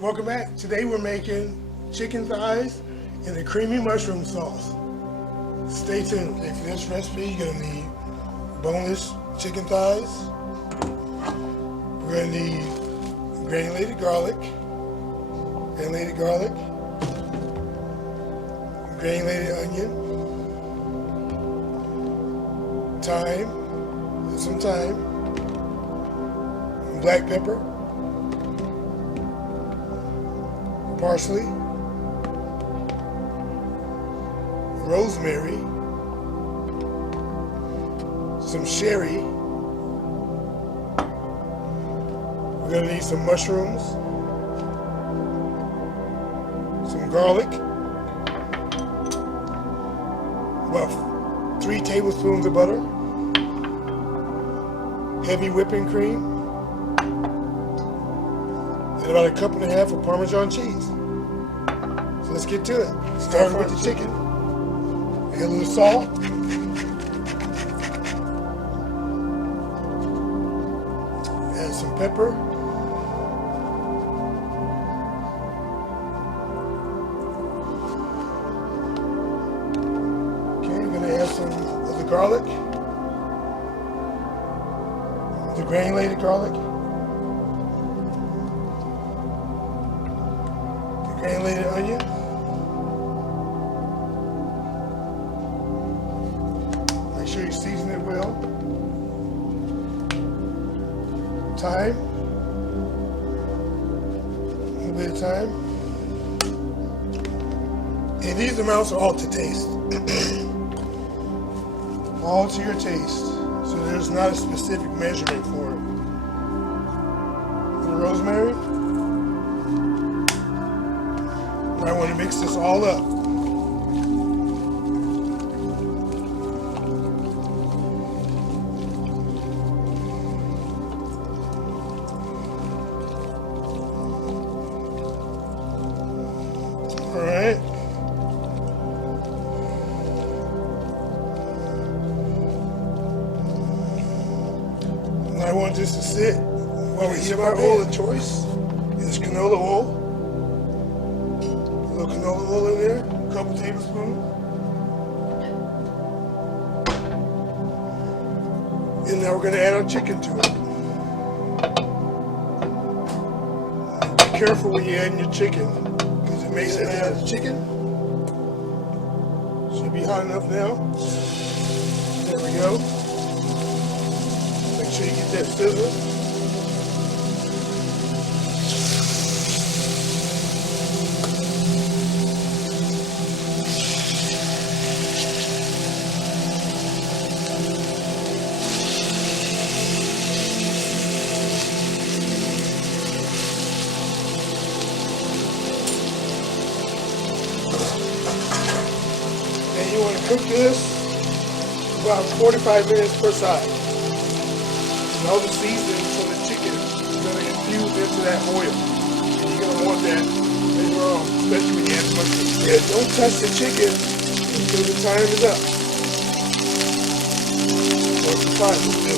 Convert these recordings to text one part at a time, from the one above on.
Welcome back. Today we're making chicken thighs in a creamy mushroom sauce. Stay tuned. Okay, for this recipe, you're gonna need boneless chicken thighs. We're gonna need granulated garlic, granulated onion, some thyme, black pepper, parsley, rosemary, some sherry. We're gonna need some mushrooms, some garlic, about 3 tablespoons of butter, heavy whipping cream, and about 1.5 cups of Parmesan cheese. So let's get to it. Starting with the chicken. Add a little salt. Add some pepper. Okay, we're going to add some of the garlic. The granulated garlic. Granulated onion, make sure you season it well. Thyme, a little bit of thyme, and these amounts are all to taste, all to your taste. So there's not a specific measurement for it. A little rosemary. I want to mix this all up. All right. And I want this to sit while we heat up our oil of choice. Is canola oil. Canola oil in there, a couple tablespoons. And now we're going to add our chicken to it. Be careful when you're adding your chicken, because it may add the chicken. Should be hot enough now. There we go. Make sure you get that sizzle. You want to cook this about 45 minutes per side. And all the seasoning from the chicken is going to infuse into that oil. And you're going to want that later on, especially when you add mushrooms. Yeah, don't touch the chicken until the time is up.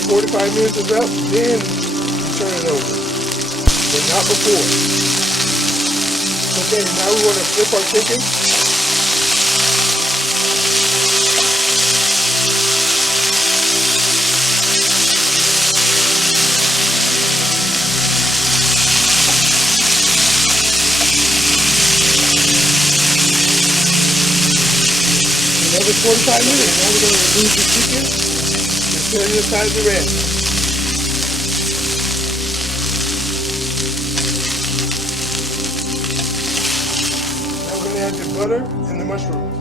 45 minutes is up, then you turn it over. But not before. Okay, now we want to flip our chicken. Another 45 minutes. Now we're going to remove the chicken and turn it aside the rest. Now we're going to add the butter and the mushrooms.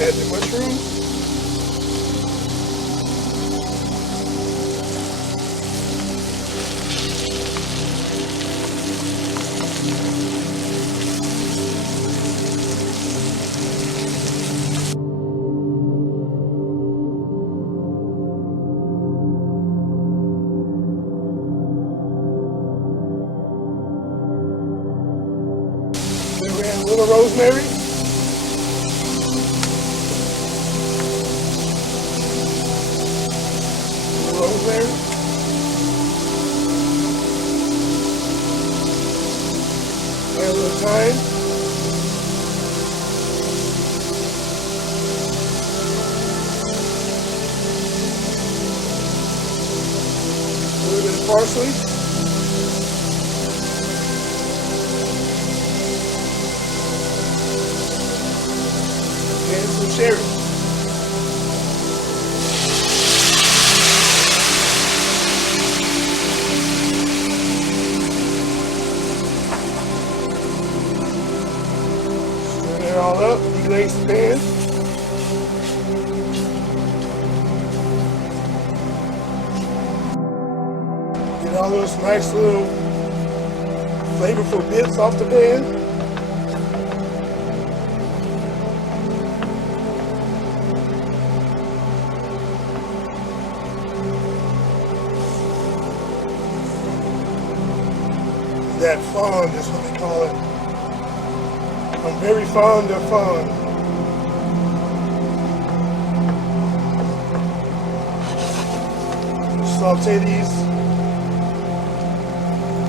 Add the mushrooms. little rosemary. Rosemary. Add a little thyme. A little bit of parsley. And some sherry. All up, deglaze the pan. Get all those nice little flavorful bits off the pan. That fond is what they call it. I'm very fond of fond. Saute these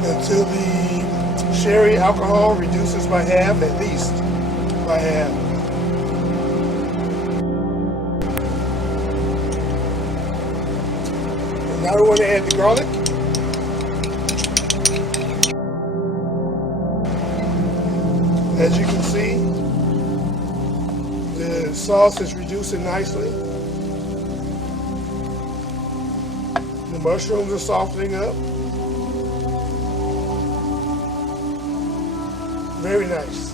until the sherry alcohol reduces by half, at least by half. And now we want to add the garlic. As you can see, the sauce is reducing nicely. The mushrooms are softening up. Very nice.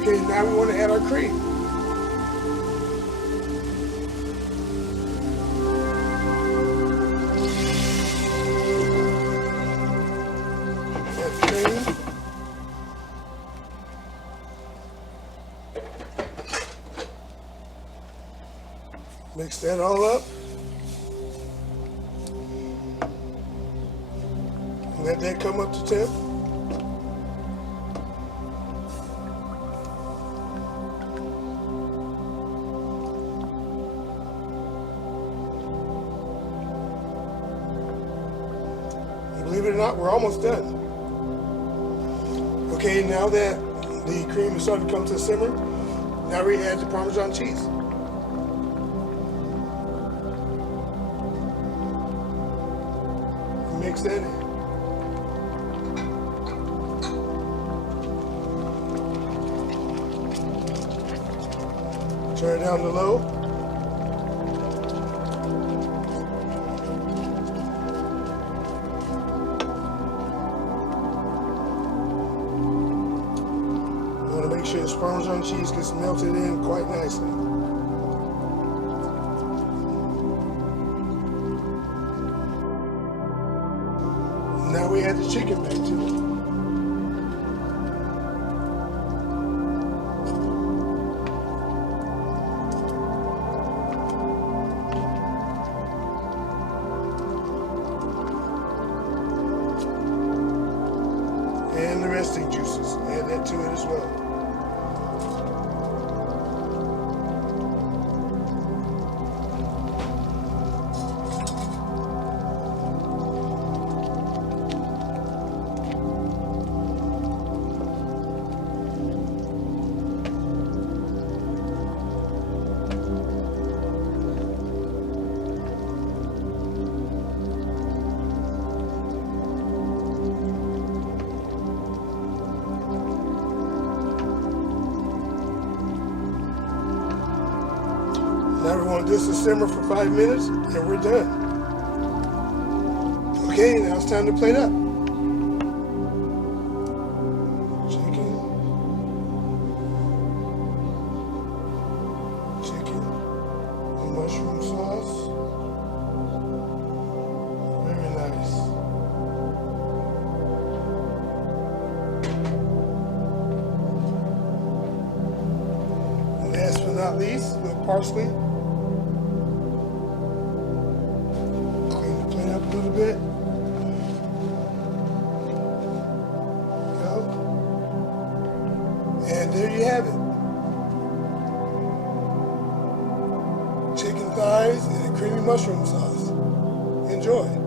Okay, now we want to add our cream. Mix that all up. Let that come up to temp. Believe it or not, we're almost done. Okay, now that the cream is starting to come to a simmer, now we add the Parmesan cheese. Mix that in. Turn it down to low. You want to make sure this Parmesan cheese gets melted in quite nicely. Now we add the chicken back to it. And the resting juices, add that to it as well. Now we want this to simmer for 5 minutes and we're done. Okay, now it's time to plate up. Chicken and mushroom sauce. Very nice. And last but not least, a little parsley. Clean the plate up a little bit. have it. Chicken thighs and a creamy mushroom sauce. Enjoy.